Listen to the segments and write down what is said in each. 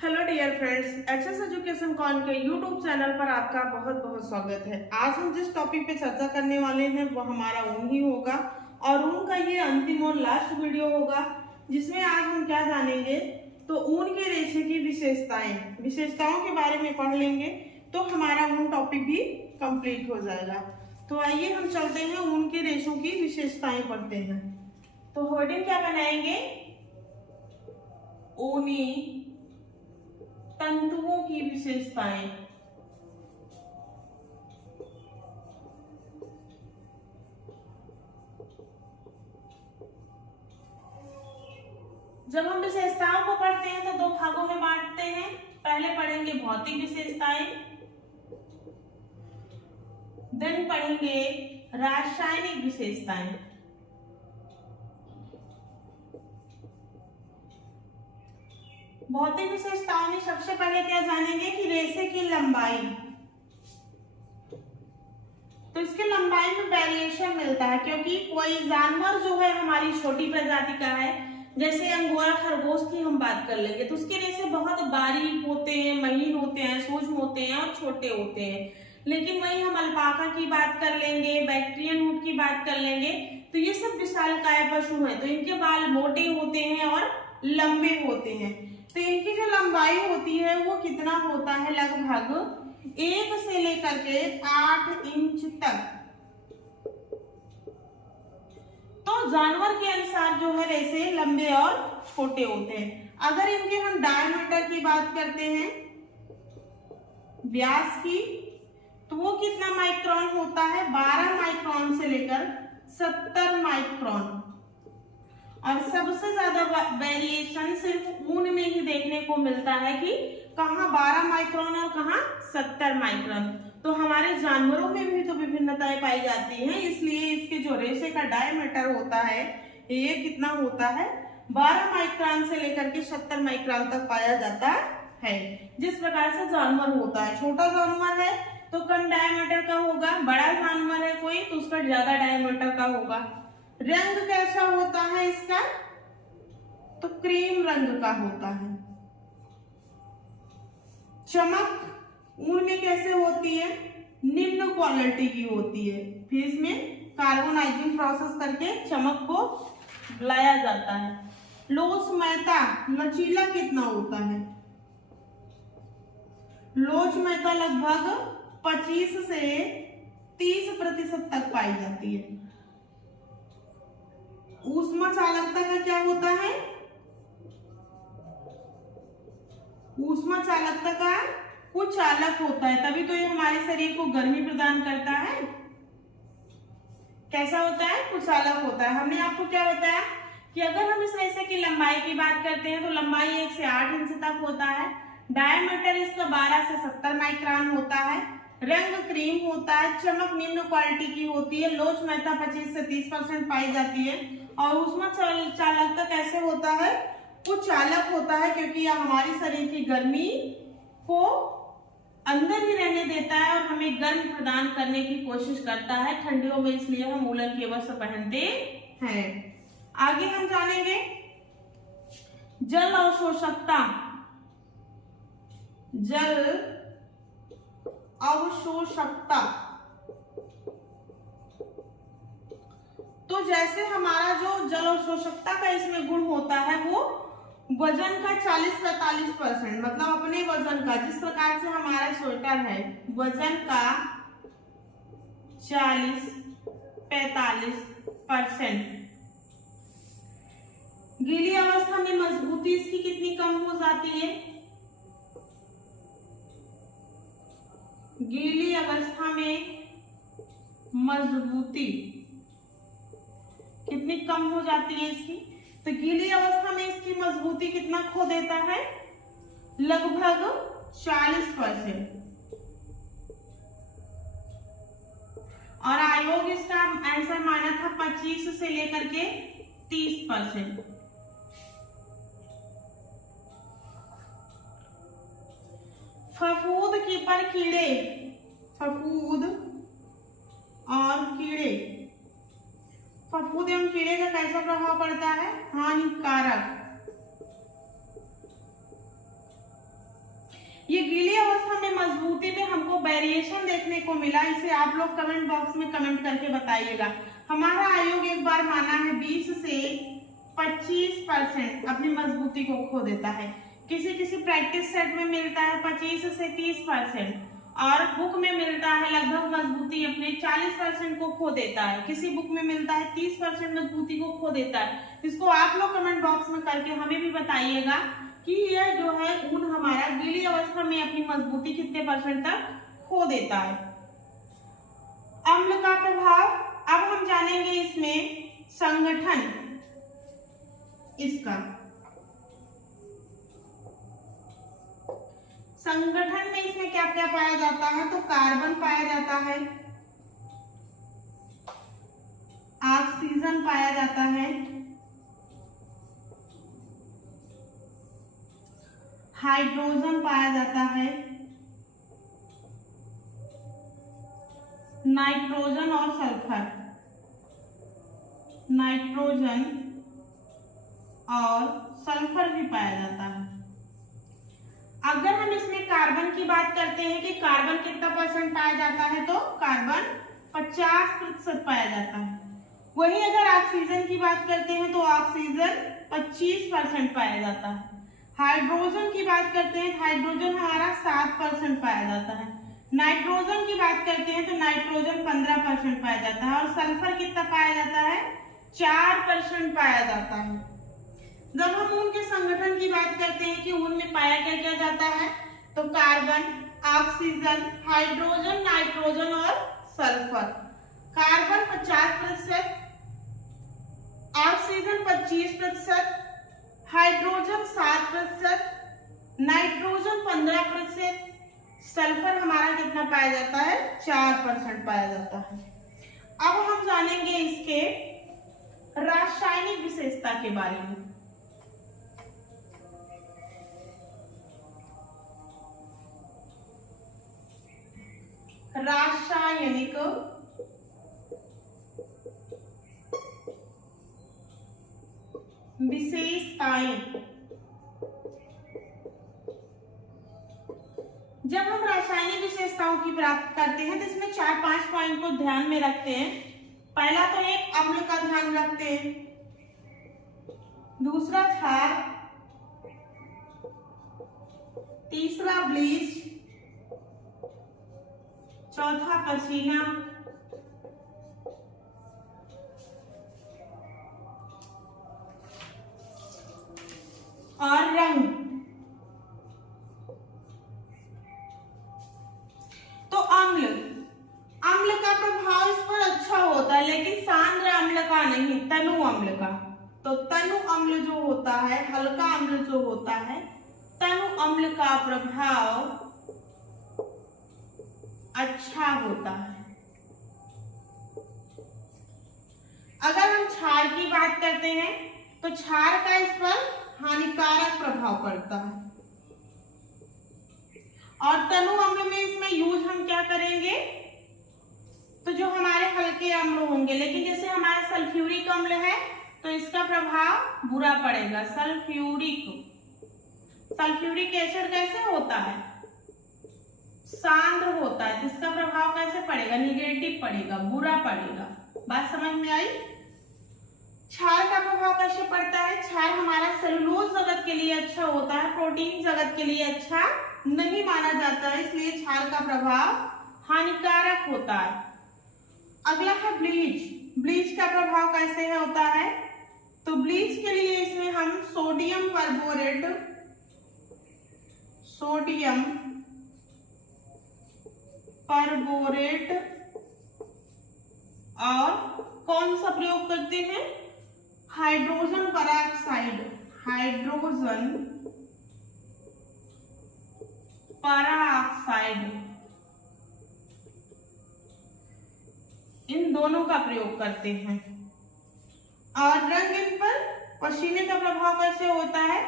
Hello dear friends, access education कॉन के YouTube channel पर आपका बहुत बहुत स्वागत है। आज हम जिस टॉपिक पे चर्चा करने वाले हैं वो हमारा ऊन ही होगा और ऊन का ये अंतिम और लास्ट वीडियो होगा, जिसमें आज हम क्या जानेंगे तो ऊन के रेशे की विशेषताओं के बारे में पढ़ लेंगे तो हमारा ऊन टॉपिक भी कंप्लीट हो जाएगा। तो आइए हम चलते हैं ऊन के रेशों की विशेषताएं पढ़ते हैं। तो हेडिंग क्या बनाएंगे? ऊनी तंतुओं की विशेषताएं। जब हम विशेषताओं को पढ़ते हैं तो दो भागों में बांटते हैं। पहले पढ़ेंगे भौतिक विशेषताएं, देन पढ़ेंगे रासायनिक विशेषताएं। भौतिक विशेषताओं में सबसे पहले क्या जानेंगे कि रेशे की लंबाई। तो इसके लंबाई में वेरिएशन मिलता है, क्योंकि कोई जानवर जो है हमारी छोटी प्रजाति का है, जैसे अंगोरा खरगोश की हम बात कर लेंगे तो उसके रेशे बहुत बारीक होते हैं, महीन होते हैं, सूक्ष्म होते हैं और छोटे होते हैं। लेकिन वही हम अल्पाका की बात कर लेंगे, बैक्टीरियन ऊंट की बात कर लेंगे तो ये सब विशालकाय पशु हैं, तो इनके बाल मोटे होते हैं और लंबे होते हैं। तो इनकी जो लंबाई होती है वो कितना होता है? लगभग 1 से लेकर के 8 इंच तक। तो जानवर के अनुसार जो है रेशे लंबे और छोटे होते हैं। अगर इनके हम डायमीटर की बात करते हैं, व्यास की, तो वो कितना माइक्रोन होता है? 12 माइक्रोन से लेकर 70 माइक्रोन। और सबसे ज्यादा वेरिएशन सिर्फ ऊन में ही देखने को मिलता है कि कहाँ 12 माइक्रोन और कहाँ 70 माइक्रोन। तो हमारे जानवरों में भी तो विभिन्नताएं पाई जाती हैं, इसलिए इसके जो रेशे का डायमीटर होता है ये कितना होता है? 12 माइक्रोन से लेकर के 70 माइक्रोन तक पाया जाता है। जिस प्रकार से जानवर होता है, छोटा जानवर है तो कम डायमीटर का होगा, बड़ा जानवर है कोई तो उसका ज्यादा डायमीटर का होगा। रंग कैसा होता है इसका? तो क्रीम रंग का होता है। चमक ऊन में कैसे होती है? निम्न क्वालिटी की होती है। फिर इसमें कार्बोनाइजिंग प्रोसेस करके चमक को लाया जाता है। लोचमयता, लचीला कितना होता है? लोचमयता लगभग 25 से 30% तक पाई जाती है। ऊष्मा चालकता का क्या होता है? ऊष्मा चालकता का कुछ चालक होता है, तभी तो ये हमारे शरीर को गर्मी प्रदान करता है। कैसा होता है? कुछ चालक होता है। हमने आपको क्या बताया कि अगर हम इस रेशे की लंबाई की बात करते हैं तो लंबाई 1 से 8 इंच तक होता है। डायमीटर इसका 12 से 70 माइक्रोन होता है। रंग क्रीम होता है। चमक निम्न क्वालिटी की होती है। लोचमयता 25 से 30% पाई जाती है। और ऊष्मा चालकता कैसे होता है? कुछ चालक होता है, क्योंकि यह हमारी शरीर की गर्मी को अंदर ही रहने देता है और हमें गर्म प्रदान करने की कोशिश करता है ठंडियों में, इसलिए हम वूलन के वस्त्र पहनते हैं। आगे हम जानेंगे जल अवशोषकता। जल अवशोषकता, तो जैसे हमारा जो जल अवशोषकता का इसमें गुण होता है वो वजन का 40-45%, मतलब अपने वजन का, जिस प्रकार से हमारा स्वेटर है वजन का 40-45%। गीली अवस्था में मजबूती इसकी कितनी कम हो जाती है? गीली अवस्था में मजबूती कितनी कम हो जाती है इसकी? तो गीली अवस्था में इसकी मजबूती कितना खो देता है? लगभग 40%। और आयोग इसका आंसर माना था 25 से लेकर के 30%। फफूद की पर कीड़े, फफूद और कीड़े, फफूंद एवं कीड़े का कैसा प्रभाव पड़ता है? हानिकारक। मजबूती में हमको वेरिएशन देखने को मिला, इसे आप लोग कमेंट बॉक्स में कमेंट करके बताइएगा। हमारा आयोग एक बार माना है 20 से 25% अपनी मजबूती को खो देता है। किसी किसी प्रैक्टिस सेट में मिलता है 25 से 30% और बुक में मिलता है लगभग मजबूती अपने 40% को खो देता है। किसी बुक में मिलता है 30% मजबूती को खो देता है। इसको आप लोग कमेंट बॉक्स में करके हमें भी बताइएगा कि यह जो है ऊन हमारा गीली अवस्था में अपनी मजबूती कितने % तक खो देता है। अम्ल का प्रभाव, अब हम जानेंगे इसमें संगठन इसका। संगठन में इसमें क्या क्या पाया जाता है, तो कार्बन पाया जाता है, ऑक्सीजन पाया जाता है, हाइड्रोजन पाया जाता है, नाइट्रोजन और सल्फर, नाइट्रोजन और सल्फर भी पाया जाता है। अगर हम इसमें कार्बन की बात करते हैं कि कार्बन कितना % पाया जाता है, तो कार्बन 50% पाया जाता है। वहीं अगर ऑक्सीजन की बात करते हैं तो ऑक्सीजन 25% पाया जाता है। हाइड्रोजन की बात करते हैं, हाइड्रोजन हमारा 7% पाया जाता है। नाइट्रोजन की बात करते हैं तो नाइट्रोजन 15% पाया जाता है। और सल्फर कितना पाया जाता है, 4% पाया जाता है। जब हम ऊन के संगठन की बात करते हैं कि ऊन में पाया क्या क्या जाता है, तो कार्बन, ऑक्सीजन, हाइड्रोजन, नाइट्रोजन और sulphur. Carbon 50%, oxygen 25%, hydrogen 7%, nitrogen 15%, sulphur हमारा कितना पाया जाता है, 4% पाया जाता है। अब हम जानेंगे इसके रासायनिक विशेषता के बारे में। रासायनिक विशेषताएं। जब हम रासायनिक विशेषताओं की प्राप्त करते हैं तो इसमें 4-5 पॉइंट को ध्यान में रखते हैं। पहला तो एक अम्ल का ध्यान रखते हैं, दूसरा क्षार, तीसरा ब्लीच, चौथा पसीना, और रंग। तो अम्ल का प्रभाव इस पर अच्छा होता है, लेकिन सांद्र अम्ल का नहीं, तनु अम्ल का। तो तनु अम्ल जो होता है, हल्का अम्ल जो होता है, तनु अम्ल का प्रभाव अच्छा होता है। अगर हम क्षार की बात करते हैं तो क्षार का इस पर हानिकारक प्रभाव पड़ता है। और तनु अम्ल में इसमें यूज हम क्या करेंगे, तो जो हमारे हल्के अम्ल होंगे, लेकिन जैसे हमारा सल्फ्यूरिक अम्ल है तो इसका प्रभाव बुरा पड़ेगा। सल्फ्यूरिक एसिड कैसे होता है, सांद्र होता है, जिसका प्रभाव कैसे पड़ेगा, निगेटिव पड़ेगा, बुरा पड़ेगा। बात समझ में आई। क्षार का प्रभाव कैसे पड़ता है, क्षार हमारा सेलुलोज जगत के लिए अच्छा होता है, प्रोटीन जगत के लिए अच्छा नहीं माना जाता है, इसलिए क्षार का प्रभाव हानिकारक होता है। अगला है ब्लीच। ब्लीच का प्रभाव कैसे होता है, तो ब्लीच के लिए इसमें हम सोडियम परबोरेट और कौन सा प्रयोग करते हैं, हाइड्रोजन पराऑक्साइड, इन दोनों का प्रयोग करते हैं। और रंग इन पर पसीने का प्रभाव कैसे होता है,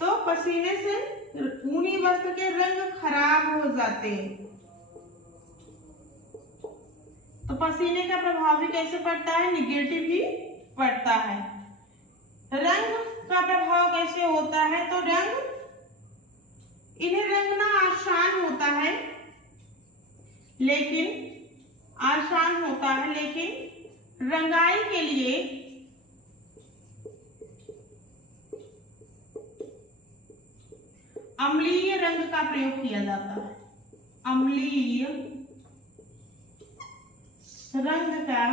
तो पसीने से ऊनी वस्त्र के रंग खराब हो जाते हैं। तो पसीने का प्रभाव भी कैसे पड़ता है, निगेटिव ही पड़ता है। रंग का प्रभाव कैसे होता है, तो इन्हें रंगना आसान होता है, लेकिन आसान होता है, लेकिन रंगाई के लिए अम्लीय रंग का प्रयोग किया जाता है। अम्लीय रंग का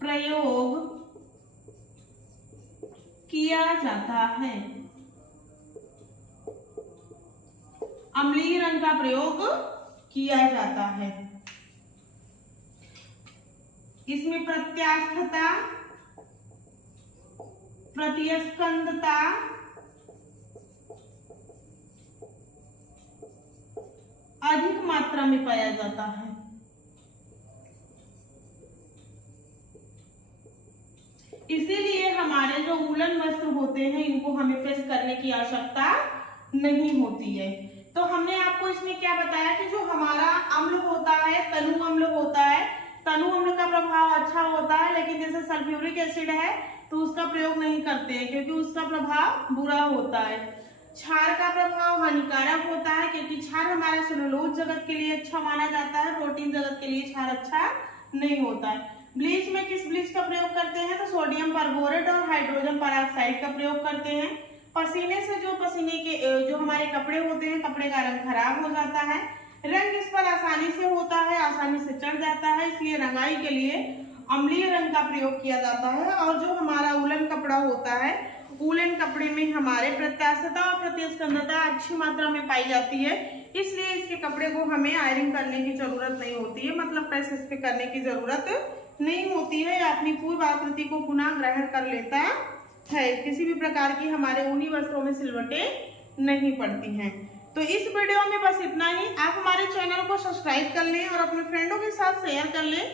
प्रयोग किया जाता है। अम्लीय रंग का प्रयोग किया जाता है। इसमें प्रत्यास्थता, प्रतिस्कंदता, अधिक मात्रा में पाया जाता है। इसीलिए हमारे जो वूलन वस्त्र होते हैं इनको हमें प्रेस करने की आवश्यकता नहीं होती है। तो हमने आपको इसमें क्या बताया कि जो हमारा अम्ल होता है, तनु अम्ल होता है, तनु अम्ल का प्रभाव अच्छा होता है, लेकिन जैसे सल्फ्यूरिक एसिड है तो उसका प्रयोग नहीं करते हैं क्योंकि उसका प्रभाव बुरा होता है। क्षार का प्रभाव हानिकारक होता है क्योंकि क्षार हमारे सेलुलोज जगत के लिए अच्छा माना जाता है, प्रोटीन जगत के लिए क्षार अच्छा नहीं होता है। ब्लीच में किस ब्लीच का प्रयोग करते हैं तो सोडियम परबोरेट और हाइड्रोजन पेरोक्साइड का प्रयोग करते हैं। पसीने से पसीने के जो हमारे कपड़े होते हैं, कपड़े का रंग खराब हो जाता है, रंग इस पर आसानी से होता है, आसानी से चढ़ जाता है, इसलिए रंगाई के लिए अम्लीय रंग का प्रयोग किया जाता है। और जो हमारा वूलन कपड़ा होता है, वूलन कपड़े में हमारे प्रत्यास्थता और प्रतिस्कंदता अच्छी मात्रा में पाई जाती है, इसलिए इसके कपड़े को हमें आयरन करने की जरूरत नहीं होती है, मतलब प्रेस इस पे करने की जरूरत नहीं होती है, अपनी पूर्व आकृति को पुनः ग्रहण कर लेता है। किसी भी प्रकार की हमारे ऊनी वस्त्रों में सिलवटें नहीं पड़ती हैं। तो इस वीडियो में बस इतना ही। आप हमारे चैनल को सब्सक्राइब कर लें और अपने फ्रेंडों के साथ शेयर कर लें,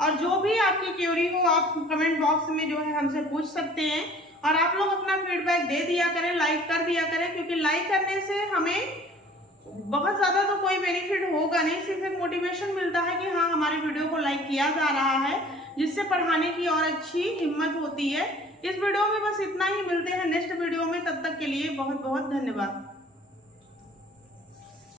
और जो भी आपकी क्वेरी हो आप कमेंट बॉक्स में जो है हमसे पूछ सकते हैं, और आप लोग अपना फीडबैक दे दिया करें, लाइक कर दिया करें, क्योंकि लाइक करने से हमें बहुत ज्यादा तो कोई बेनिफिट होगा नहीं, सिर्फ एक मोटिवेशन मिलता है कि हाँ हमारे वीडियो को लाइक किया जा रहा है, जिससे पढ़ाने की और अच्छी हिम्मत होती है। इस वीडियो में बस इतना ही, मिलते हैं नेक्स्ट वीडियो में, तब तक के लिए बहुत बहुत धन्यवाद।